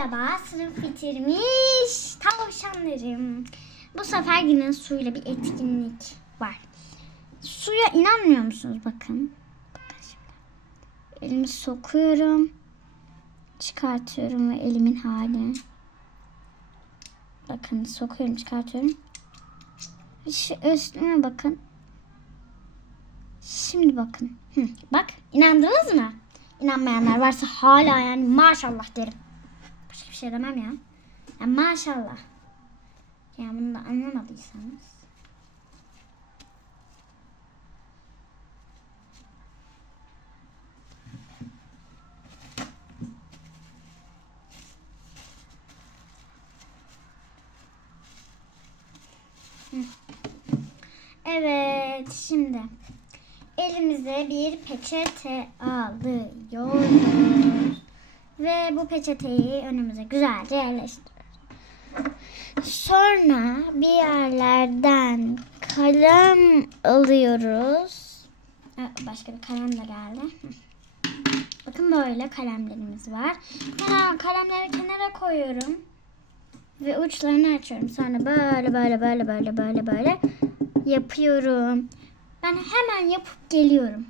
Merhaba sınıf bitirmiş tavşanlarım. Bu sefer yine suyla bir etkinlik var. Suya inanmıyor musunuz? Bakın. Bakın. Elimi sokuyorum. Çıkartıyorum ve elimin hali. Bakın sokuyorum çıkartıyorum. Şu üstüme bakın. Şimdi bakın. Hı, bak inandınız mı? İnanmayanlar varsa hala yani maşallah derim. Başka şey demem ya. ya maşallah. Ya bunu da anlamadıysanız. Evet şimdi elimize bir peçete alıyoruz. Ve bu peçeteyi önümüze güzelce yerleştiriyoruz. Sonra bir yerlerden kalem alıyoruz. Başka bir kalem de geldi. Bakın böyle kalemlerimiz var. Kenar, kalemleri kenara koyuyorum. Ve uçlarını açıyorum. Sonra böyle böyle böyle böyle böyle böyle yapıyorum. Ben hemen yapıp geliyorum.